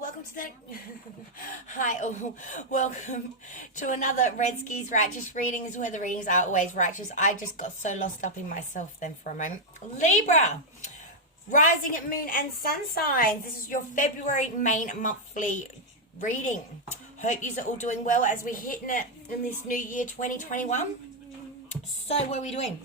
welcome to the hi all, welcome to another Red Skis Righteous readings, where the readings are always righteous. I just got so lost up in myself then for a moment. Libra, rising at moon and sun signs. This is your February main monthly reading. Hope you are all doing well as we're hitting it in this new year 2021. So what are we doing?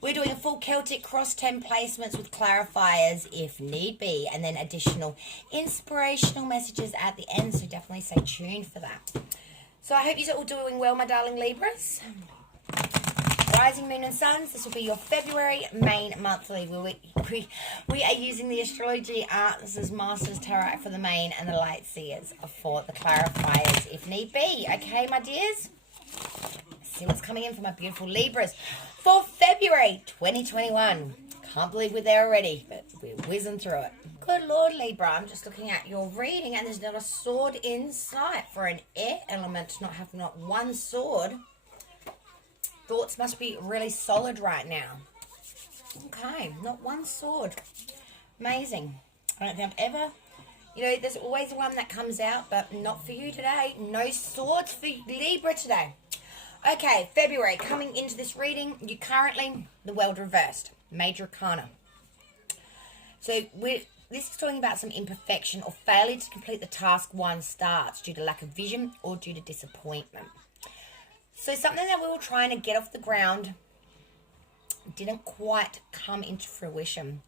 We're doing a full Celtic cross 10 placements with clarifiers if need be, and then additional inspirational messages at the end, so definitely stay tuned for that. So I hope you're all doing well, my darling Libras. Rising moon and suns, this will be your February main monthly. We are using the astrology arts masters tarot for the main and the light seers for the clarifiers if need be. Okay, my dears? See what's coming in for my beautiful Libras for February 2021. Can't believe we're there already, but we're whizzing through it. Good Lord, Libra, I'm just looking at your reading and there's not a sword in sight. For an air element to not have not one sword, thoughts must be really solid right now. Okay, not one sword. Amazing. I don't think I've ever... there's always one that comes out, but not for you today. No swords for Libra today. Okay, February, coming into this reading, you currently, the world reversed, Major Arcana. So this is talking about some imperfection or failure to complete the task one starts due to lack of vision or due to disappointment. So something that we were trying to get off the ground didn't quite come into fruition.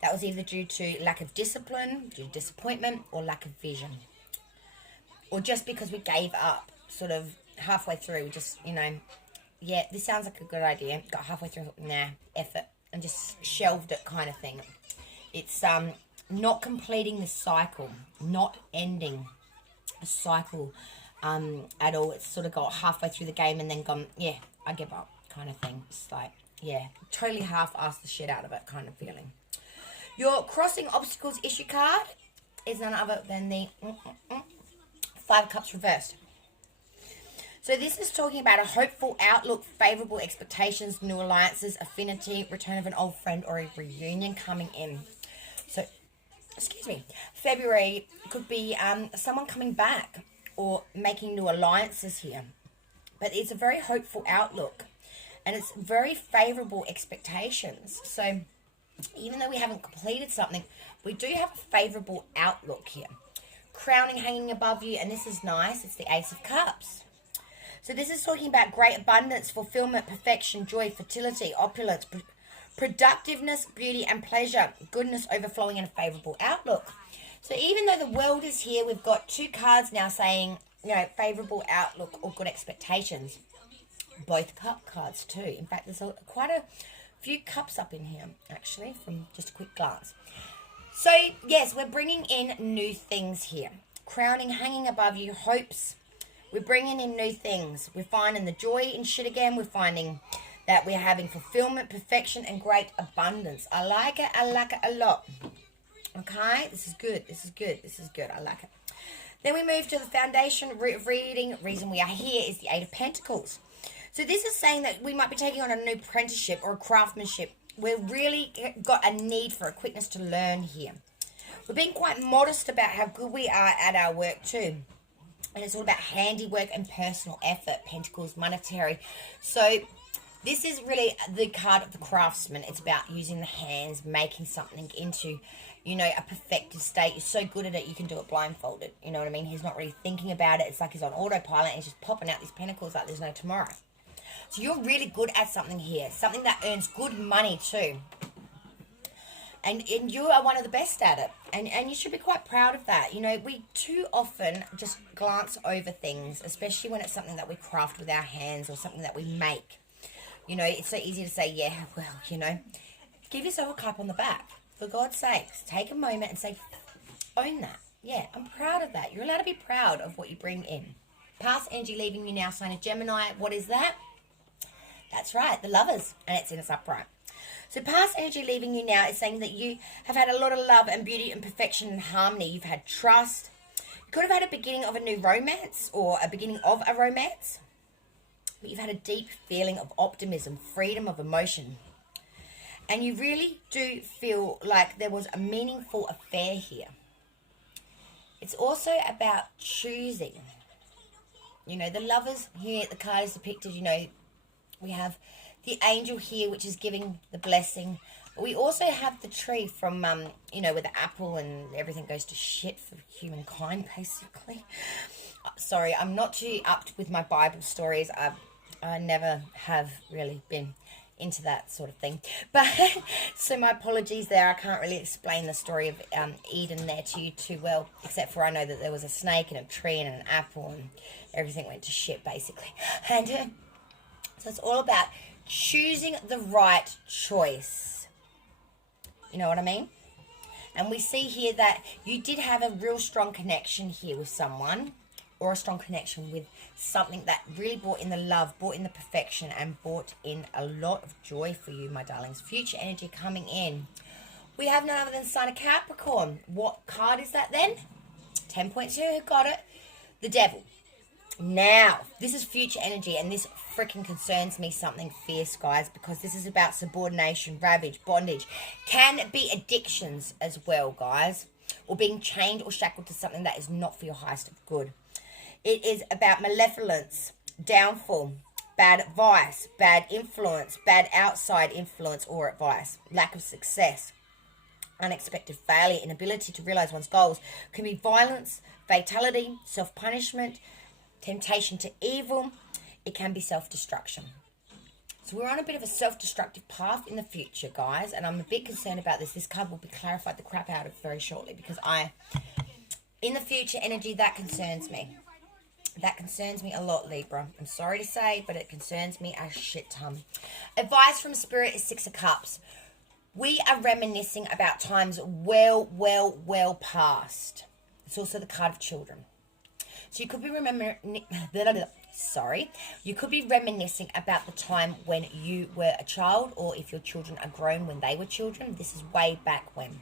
That was either due to lack of discipline, due to disappointment, or lack of vision. Or just because we gave up, sort of, halfway through, just, yeah, this sounds like a good idea. Got halfway through, nah, effort, and just shelved it kind of thing. It's not completing the cycle, not ending a cycle at all. It's sort of got halfway through the game and then gone, yeah, I give up kind of thing. It's like, yeah, totally half-assed the shit out of it kind of feeling. Your crossing obstacles issue card is none other than the Five of Cups reversed. So this is talking about a hopeful outlook, favourable expectations, new alliances, affinity, return of an old friend, or a reunion coming in. So, February could be someone coming back or making new alliances here. But it's a very hopeful outlook. And it's very favourable expectations. So, even though we haven't completed something, we do have a favourable outlook here. Crowning hanging above you, and this is nice. It's the Ace of Cups. So this is talking about great abundance, fulfillment, perfection, joy, fertility, opulence, productiveness, beauty, and pleasure, goodness overflowing, and a favourable outlook. So even though the world is here, we've got two cards now saying, favourable outlook or good expectations. Both cup cards too. In fact, there's quite a few cups up in here, actually, from just a quick glance. So, yes, we're bringing in new things here. Crowning, hanging above you, hopes. We're bringing in new things. We're finding the joy in shit again. We're finding that we're having fulfillment, perfection, and great abundance. I like it. I like it a lot. Okay? This is good. This is good. This is good. I like it. Then we move to the foundation reading. Reason we are here is the Eight of Pentacles. So this is saying that we might be taking on a new apprenticeship or a craftsmanship. We've really got a need for a quickness to learn here. We're being quite modest about how good we are at our work too. And it's all about handiwork and personal effort. Pentacles, monetary. So this is really the card of the craftsman. It's about using the hands, making something into, a perfected state. You're so good at it, you can do it blindfolded. You know what I mean? He's not really thinking about it. It's like he's on autopilot and he's just popping out these pentacles like there's no tomorrow. So you're really good at something here. Something that earns good money too. And you are one of the best at it. And you should be quite proud of that. We too often just glance over things, especially when it's something that we craft with our hands or something that we make. It's so easy to say, yeah, well, give yourself a clap on the back. For God's sakes, take a moment and say, own that. Yeah, I'm proud of that. You're allowed to be proud of what you bring in. Past energy leaving you now, sign of Gemini. What is that? That's right, the Lovers. And it's in its upright. So past energy leaving you now is saying that you have had a lot of love and beauty and perfection and harmony. You've had trust. You could have had a beginning of a new romance or a beginning of a romance. But you've had a deep feeling of optimism, freedom of emotion. And you really do feel like there was a meaningful affair here. It's also about choosing. You know, the lovers here, the card is depicted, you know, we have the angel here, which is giving the blessing. But we also have the tree from, you know, with the apple and everything goes to shit for humankind, basically. Sorry, I'm not too up with my Bible stories. I never have really been into that sort of thing. But, so my apologies there. I can't really explain the story of Eden there to you too well, except for I know that there was a snake and a tree and an apple and everything went to shit, basically. And so it's all about choosing the right choice. You know what I mean? And we see here that you did have a real strong connection here with someone, or a strong connection with something that really brought in the love, brought in the perfection, and brought in a lot of joy for you, my darlings. Future energy coming in. We have none other than sign of Capricorn. What card is that then? 10.2, who got it? The Devil. Now, this is future energy, and this freaking concerns me something fierce, guys, because this is about subordination, ravage, bondage. Can be addictions as well, guys, or being chained or shackled to something that is not for your highest of good. It is about malevolence, downfall, bad advice, bad influence, bad outside influence or advice, lack of success, unexpected failure, inability to realize one's goals. Can be violence, fatality, self-punishment, temptation to evil. It can be self-destruction. So we're on a bit of a self-destructive path in the future, guys, and I'm a bit concerned about this. This card will be clarified the crap out of very shortly, because in the future energy, that concerns me. That concerns me a lot, Libra. I'm sorry to say, but it concerns me a shit ton. Advice from Spirit is 6 of Cups. We are reminiscing about times well past. It's also the card of children. So you could be you could be reminiscing about the time when you were a child, or if your children are grown, when they were children. This is way back when.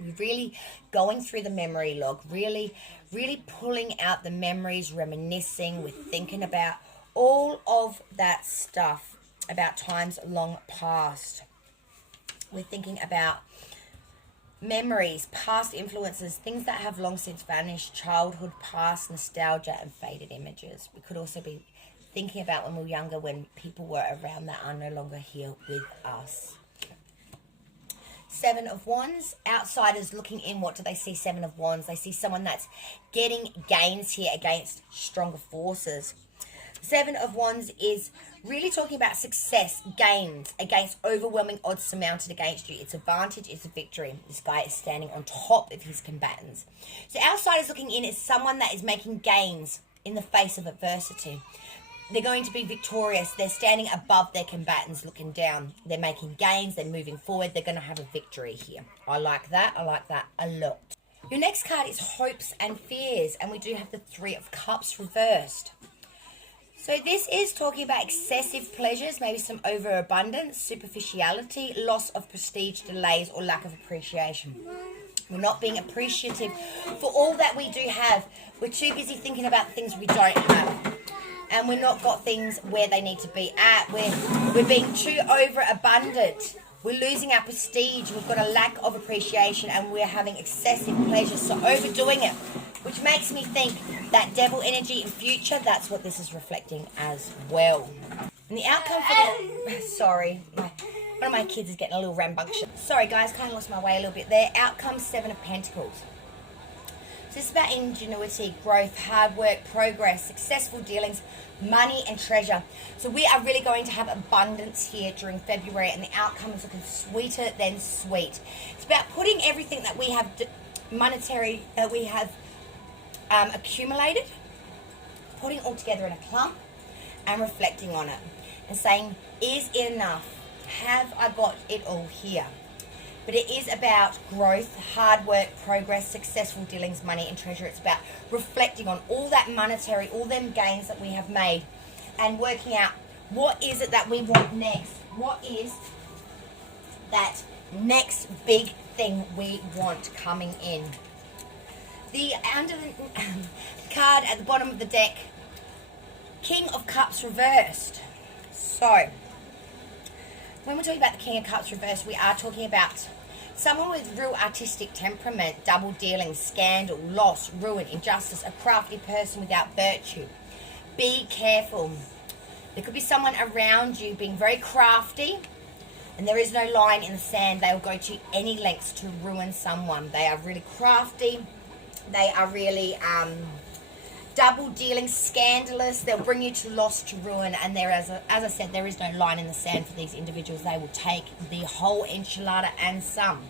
We're really going through the memory log, really pulling out the memories, reminiscing. We're thinking about all of that stuff, about times long past. We're thinking about memories, past influences, things that have long since vanished, childhood, past, nostalgia, and faded images. We could also be thinking about when we were younger, when people were around that are no longer here with us. 7 of Wands. Outsiders looking in, what do they see? 7 of Wands. They see someone that's getting gains here against stronger forces. 7 of Wands is really talking about success, gains against overwhelming odds surmounted against you. It's advantage, it's a victory. This guy is standing on top of his combatants. So outsiders looking in is someone that is making gains in the face of adversity. They're going to be victorious. They're standing above their combatants, looking down. They're making gains. They're moving forward. They're going to have a victory here. I like that. I like that a lot. Your next card is Hopes and Fears, and we do have the 3 of Cups reversed. So this is talking about excessive pleasures, maybe some overabundance, superficiality, loss of prestige, delays, or lack of appreciation. We're not being appreciative for all that we do have. We're too busy thinking about things we don't have. And we're not got things where they need to be at. We're being too overabundant. We're losing our prestige. We've got a lack of appreciation, and we're having excessive pleasure. So overdoing it, which makes me think that devil energy in future, that's what this is reflecting as well. And the outcome for the... Sorry, one of my kids is getting a little rambunctious. Sorry guys, kind of lost my way a little bit there. Outcome 7 of Pentacles. So it's about ingenuity, growth, hard work, progress, successful dealings, money and treasure. So we are really going to have abundance here during February, and the outcome is looking sweeter than sweet. It's about putting everything that we have monetary, that we have accumulated, putting it all together in a clump and reflecting on it and saying, is it enough? Have I got it all here? But it is about growth, hard work, progress, successful dealings, money and treasure. It's about reflecting on all that monetary, all them gains that we have made, and working out what is it that we want next. What is that next big thing we want coming in? The under the card at the bottom of the deck, King of Cups reversed. So when we're talking about the King of Cups reversed, we are talking about Someone with real artistic temperament, double dealing, scandal, loss, ruin, injustice, a crafty person without virtue. Be careful. There could be someone around you being very crafty, and there is no line in the sand. They will go to any lengths to ruin someone. They are really crafty. They are really double dealing, scandalous. They'll bring you to loss, to ruin, and there, as I said, there is no line in the sand for these individuals. They will take the whole enchilada and some.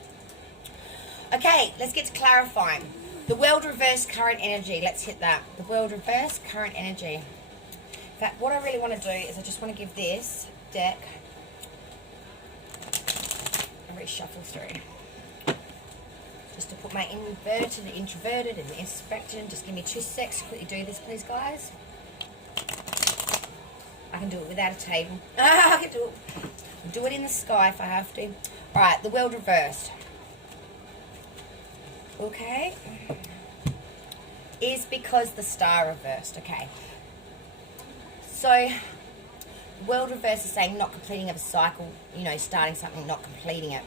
Okay, let's get to clarifying. The world reverse, current energy. Let's hit that. The world reverse, current energy. In fact, what I really want to do is I just want to give this deck a reshuffle through. Just to put my inverted, introverted, and inspected. Just give me 2 seconds to quickly do this, please, guys. I can do it without a table. I can do it in the sky if I have to. Alright, the world reversed. Okay. Is because the star reversed. Okay. So, the world reverse is saying not completing of a cycle, you know, starting something, not completing it.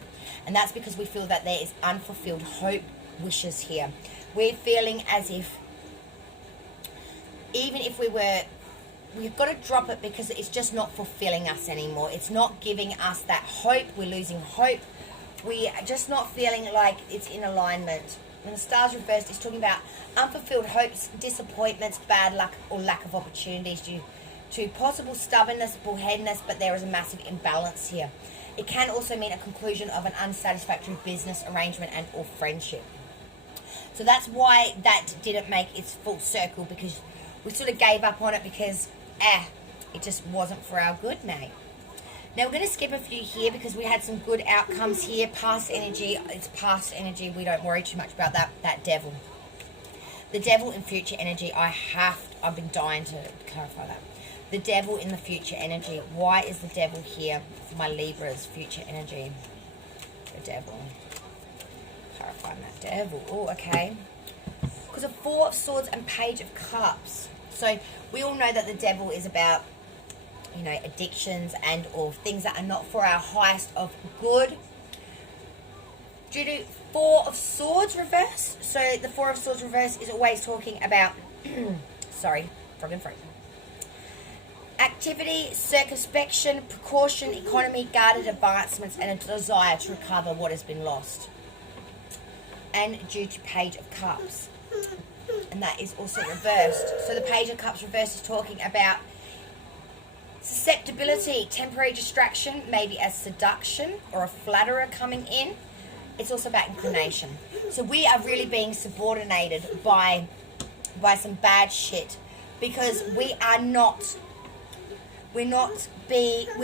And that's because we feel that there is unfulfilled hope, wishes here. We're feeling as if, even if we've got to drop it because it's just not fulfilling us anymore. It's not giving us that hope. We're losing hope. We are just not feeling like it's in alignment. When the stars reversed, it's talking about unfulfilled hopes, disappointments, bad luck, or lack of opportunities due to possible stubbornness, bullheadedness, but there is a massive imbalance here. It can also mean a conclusion of an unsatisfactory business arrangement and or friendship. So that's why that didn't make its full circle, because we sort of gave up on it because, it just wasn't for our good, mate. Now we're going to skip a few here because we had some good outcomes here. Past energy, it's past energy. We don't worry too much about that. That devil. The devil in future energy, I've been dying to clarify that. The devil in the future energy. Why is the devil here for my Libra's future energy? The devil. Clarifying that devil. Oh, okay. Because of 4 of Swords and Page of Cups. So we all know that the devil is about, you know, addictions and or things that are not for our highest of good. Due to 4 of Swords reverse. So the 4 of Swords reverse is always talking about, sorry, frog and free. Activity, circumspection, precaution, economy, guarded advancements, and a desire to recover what has been lost. And due to Page of Cups. And that is also reversed. So the Page of Cups reversed is talking about susceptibility, temporary distraction, maybe a seduction or a flatterer coming in. It's also about inclination. So we are really being subordinated by some bad shit because we're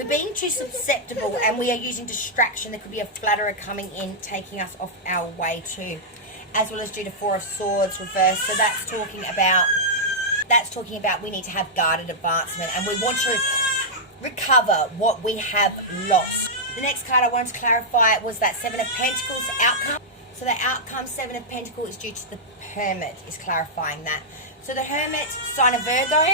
being too susceptible, and we are using distraction. There could be a flatterer coming in, taking us off our way too, as well as due to 4 of Swords reversed. So that's talking about we need to have guarded advancement, and we want to recover what we have lost. The next card I wanted to clarify was that 7 of Pentacles outcome. So the outcome 7 of Pentacles is due to the Hermit, is clarifying that. So the Hermit, sign of Virgo.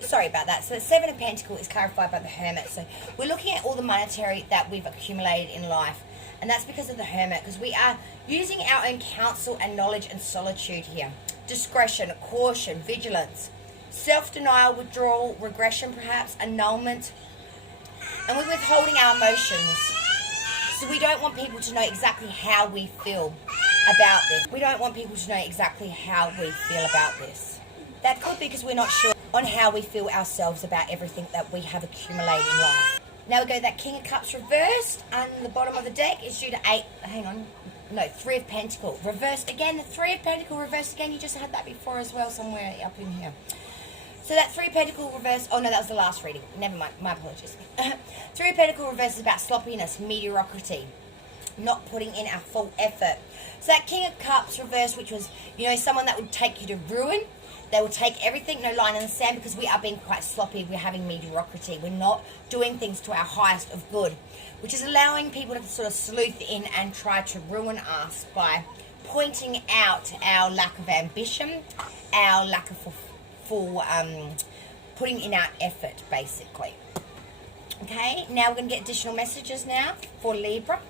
Sorry about that. So the 7 of Pentacles is clarified by the Hermit. So we're looking at all the monetary that we've accumulated in life. And that's because of the Hermit, because we are using our own counsel and knowledge and solitude here. Discretion, caution, vigilance, self-denial, withdrawal, regression perhaps, annulment. And we're withholding our emotions. So we don't want people to know exactly how we feel about this. We don't want people to know exactly how we feel about this. That could be because we're not sure on how we feel ourselves about everything that we have accumulated in life. Now we go that King of Cups reversed, and the bottom of the deck is due to 3 of Pentacles reversed again. The 3 of Pentacles reversed again. You just had that before as well, somewhere up in here. So that 3 of Pentacles reverse, oh no, that was the last reading. Never mind, my apologies. 3 of Pentacles reverse is about sloppiness, mediocrity, not putting in our full effort. So that King of Cups reverse, which was, you know, someone that would take you to ruin. They will take everything, no line in the sand, because we are being quite sloppy. We're having mediocrity. We're not doing things to our highest of good, which is allowing people to sort of sleuth in and try to ruin us by pointing out our lack of ambition, our lack of putting in our effort, basically. Okay, now we're going to get additional messages now for Libra.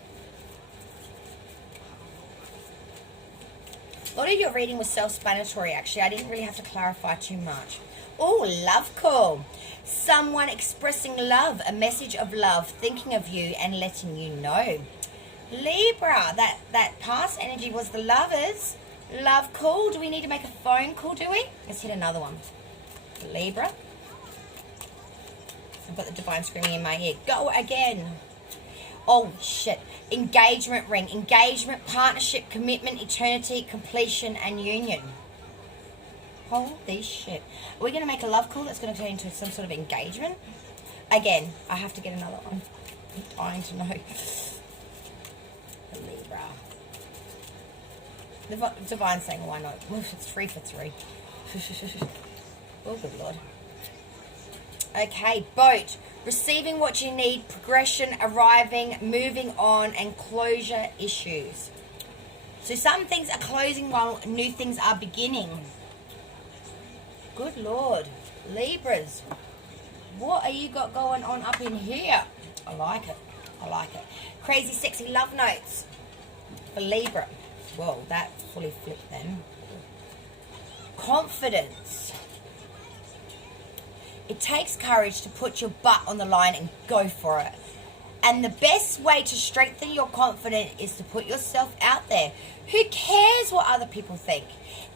A lot of your reading was self-explanatory, actually. I didn't really have to clarify too much. Oh, love call. Someone expressing love, a message of love, thinking of you and letting you know. Libra, that past energy was the lovers. Love call. Do we need to make a phone call, do we? Let's hit another one. Libra. I've got the divine screaming in my ear. Go again. Oh, shit. Engagement ring. Engagement, partnership, commitment, eternity, completion, and union. Holy shit. Are we going to make a love call that's going to turn into some sort of engagement? Again, I have to get another one. I'm dying to know. Libra. Divine saying, why not? It's 3 for 3. Oh, good Lord. Okay, boat. Receiving what you need, progression, arriving, moving on, and closure issues. So some things are closing while new things are beginning. Good Lord. Libras. What are you got going on up in here? I like it. I like it. Crazy, sexy love notes for Libra. Whoa, that fully flipped then. Confidence. It takes courage to put your butt on the line and go for it. And the best way to strengthen your confidence is to put yourself out there. Who cares what other people think?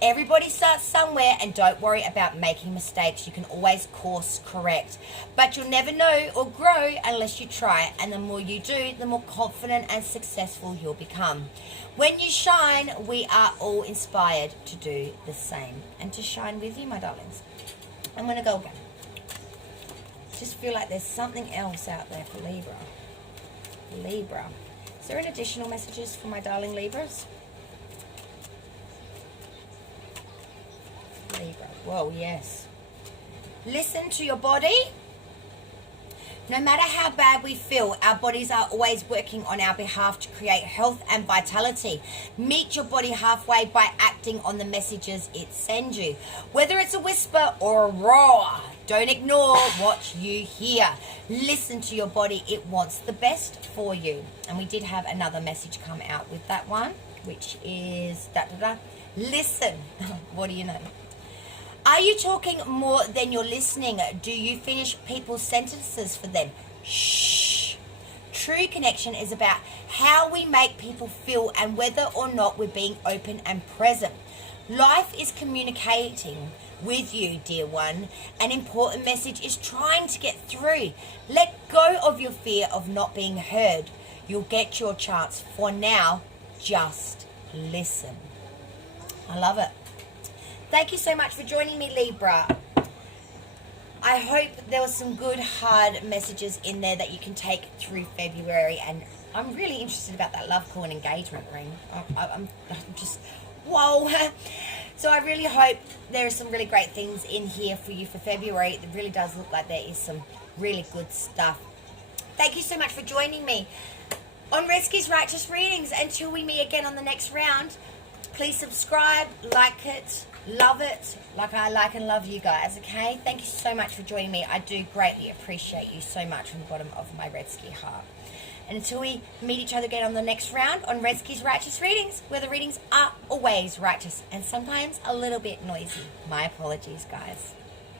Everybody starts somewhere, and don't worry about making mistakes. You can always course correct. But you'll never know or grow unless you try. And the more you do, the more confident and successful you'll become. When you shine, we are all inspired to do the same. And to shine with you, my darlings. I'm going to go again. Just feel like there's something else out there for Libra. Libra. Is there any additional messages for my darling Libras? Libra. Whoa, yes. Listen to your body. No matter how bad we feel, our bodies are always working on our behalf to create health and vitality. Meet your body halfway by acting on the messages it sends you. Whether it's a whisper or a roar, don't ignore what you hear. Listen to your body. It wants the best for you. And we did have another message come out with that one, which is listen. What do you know? Are you talking more than you're listening? Do you finish people's sentences for them? Shh. True connection is about how we make people feel and whether or not we're being open and present. Life is communicating with you, dear one. An important message is trying to get through. Let go of your fear of not being heard. You'll get your chance. For now, just listen. I love it. Thank you so much for joining me, Libra. I hope there was some good, hard messages in there that you can take through February. And I'm really interested about that love call and engagement ring. I'm just, whoa. So I really hope there are some really great things in here for you for February. It really does look like there is some really good stuff. Thank you so much for joining me on Redsky's Righteous Readings. Until we meet again on the next round, please subscribe, like it, love it, like I like and love you guys, okay? Thank you so much for joining me. I do greatly appreciate you so much from the bottom of my Redsky heart. And until we meet each other again on the next round on Redsky's Righteous Readings, where the readings are always righteous and sometimes a little bit noisy. My apologies, guys.